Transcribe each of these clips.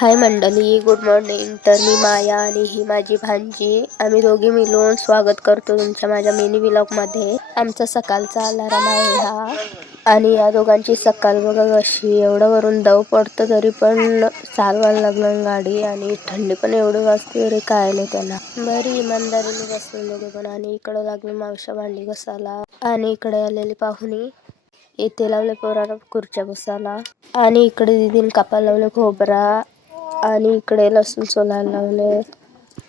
हाय मंडळी, good morning. तर मी माया आणि ही माझी भांजी. आम्ही दोघी मिळून स्वागत करतो तुमच्या माझ्या मिनी व्लॉगमध्ये. आमचा सकाळचा अलाराम आहे हा. आणि या दोघांची सकाळ बघा कशी, एवढं वरून दव पडतं तरी पण चालवायला लागलं गाडी. आणि थंडी पण एवढी वाजते तरी काय नाही त्यांना. बरी इमानदारीने बसले दोघे पण. आणि इकडे लागले मावशा भांडी घासायला. आणि इकडे आलेली पाहुणी. इथे लावले पोराला खुर्च्या बसायला. आणि इकडे दीदीने कापायला लावले खोबरा. आणि इकडे लसूण सोलायला लावले.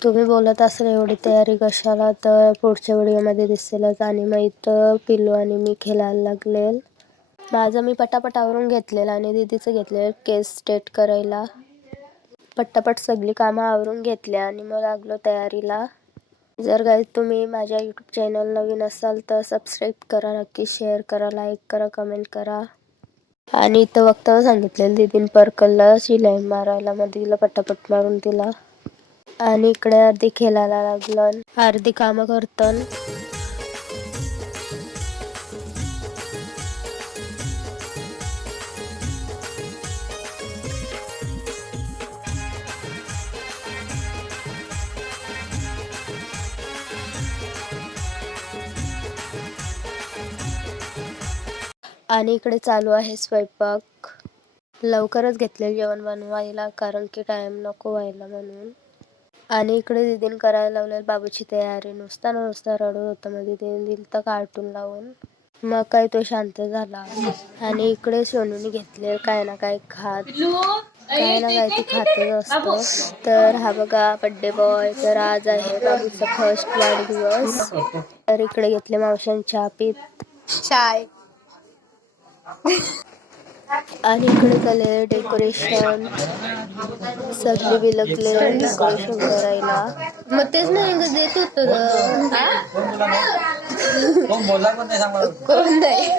तुम्ही बोलत असाल एवढी तयारी कशाला, तर पुढच्या व्हिडिओमध्ये दिसेलच. आणि मग इथं पिल्लू आणि मी खेळायला लागले. माझं मी पटापट आवरून घेतलेलं आणि दीदीचं घेतलेलं केस स्ट्रेट करायला. पटापट सगळी कामं आवरून घेतल्या आणि मग लागलो तयारीला. जर गाईज तुम्ही माझ्या यूट्यूब चॅनल नवीन असाल तर सबस्क्राईब करा, नक्की शेअर करा, लाईक करा, कमेंट करा. आणि इथं वक्तव्य सांगितलेलं दीदीन पर्कलला शिलाई मारायला, मग तिला पटापट मारून तिला. आणि इकडे अर्धी खेळायला लागलं, अर्धी कामं करतं. आणि इकडे चालू आहे स्वयंपाक. लवकरच घेतले जेवण बनवायला, कारण की टाइम नको व्हायला म्हणून. आणि इकडे दीदीने करायला लावलं बाबूची तयारी. नुसता रडत होता, मग दीदीने दिलं तर कार्टून लावून. मग काय तो शांत झाला. आणि इकडे सोनूने घेतले काय ना काय खात, काय ना काय ती खातच असतं. तर हा बघा बड्डे बॉय. तर आज आहे बाबूचा फर्स्ट वाढदिवस. तर इकडे घेतले मावशांच्या पीत चाय. आणि इकडे झाले डेकोरेशन. सगळी बिलकले डेकोरेशन करायला. मग तेच नाही देत होत कोण नाही.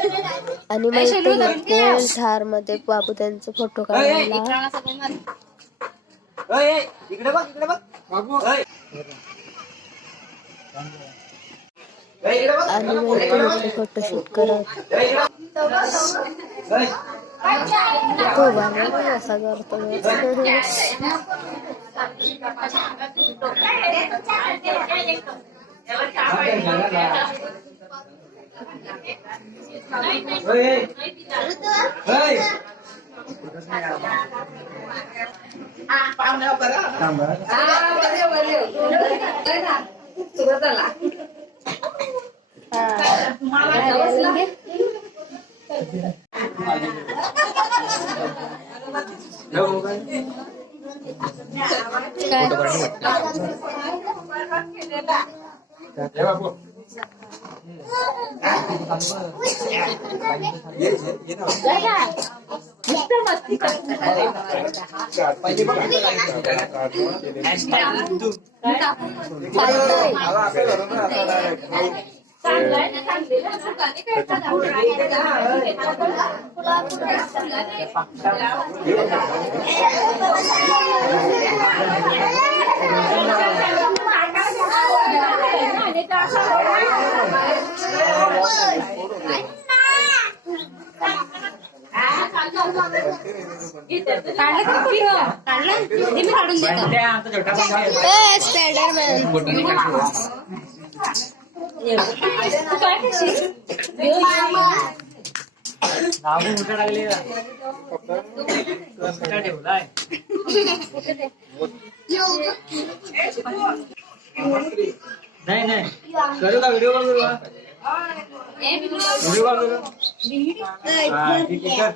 आणि मग इथे घेतले झार मध्ये बाबू त्यांचा फोटो काढायला. आणि मग इथे घेतले फोटोशूट करत. तो बाबा असा करतो. नाही नाही करू का व्हिडिओ कॉल करू का? व्हिडिओ कॉल करू ठीक आहे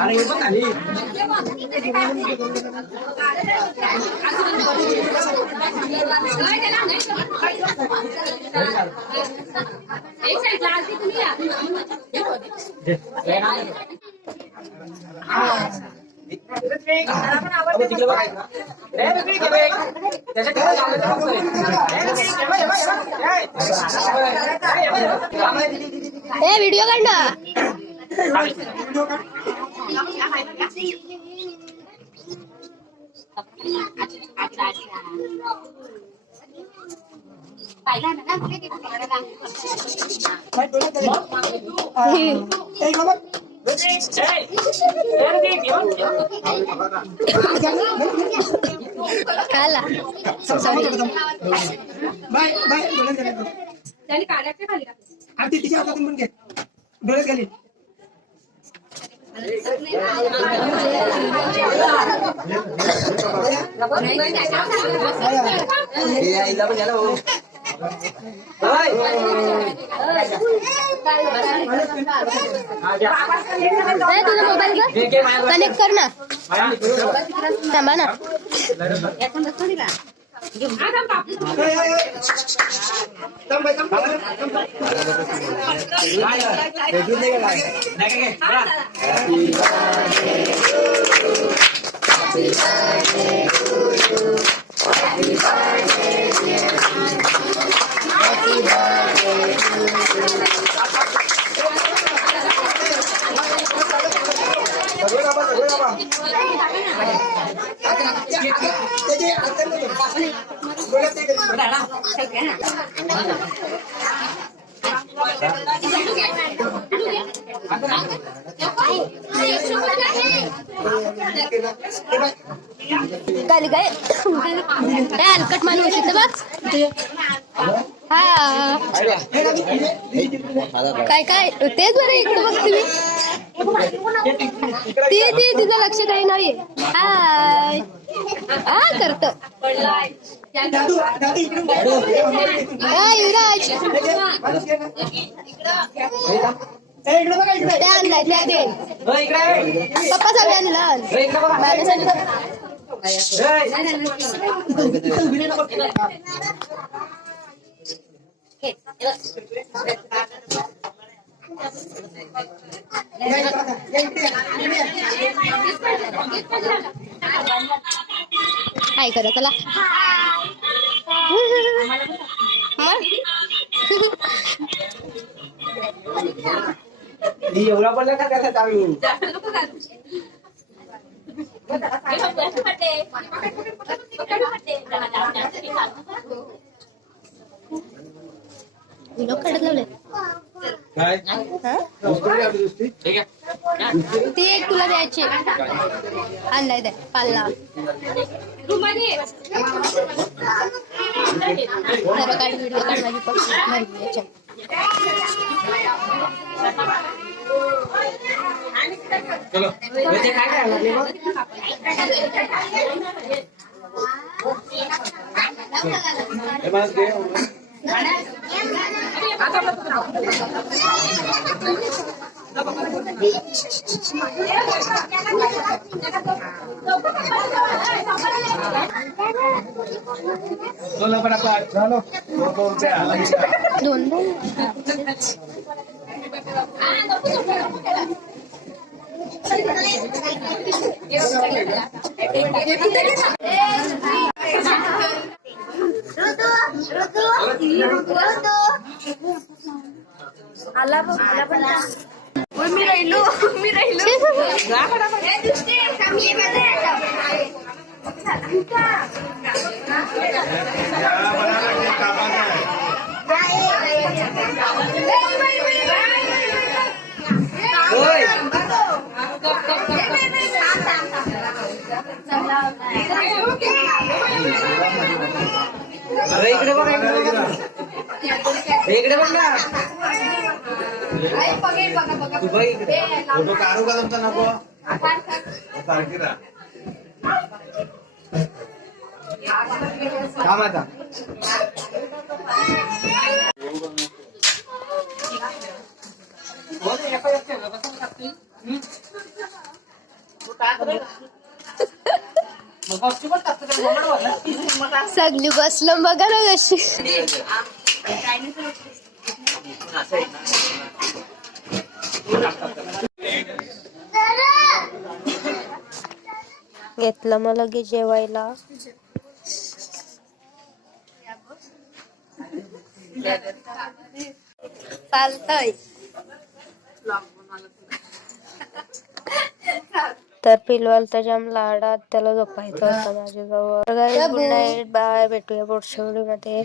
अरे पण आली व्हिडिओ काढ. खाला बाय बाय डोळ्यात घाली त्याने काढायचे खाली आरती तिच्या हातातून पण घे डोळ्यात घाली तुझा मोबाईल कनेक्ट कर ना थांबा ना काय काय हलकट माणूस इथं बघ हा काय काय तेच बरं इकडे बघ तुम्ही ती तिचं लक्ष काही नाही हाय हा करत युवराज त्या आणलाय त्या दे पप्पा चालू आणला काय करा चला एवढा पडला का त्याचा चालू काढत लावले काय ती एक तुला द्यायची आणलाय द्या पालना सर्व काही व्हिडिओ काढ माझी पक्षी चलो काय काय लागले मग हे बस घे चलो फटाफट चलो दोन आला मी राहिलो अरे इकडे बघ इकडे बघ ना तू बघ इकडे फोटो काढू का तुमचा नको सारखी राहा थांब आता सगळी बसलं बघा ना कशी घेतलं मग लगे जेवायला चालतंय तर पिलवाल तर जाम लाडात त्याला झोपायचं होतं माझ्याजवळ. गुड नाईट, बाय, भेटूया पुढच्या व्हिडिओ मध्ये.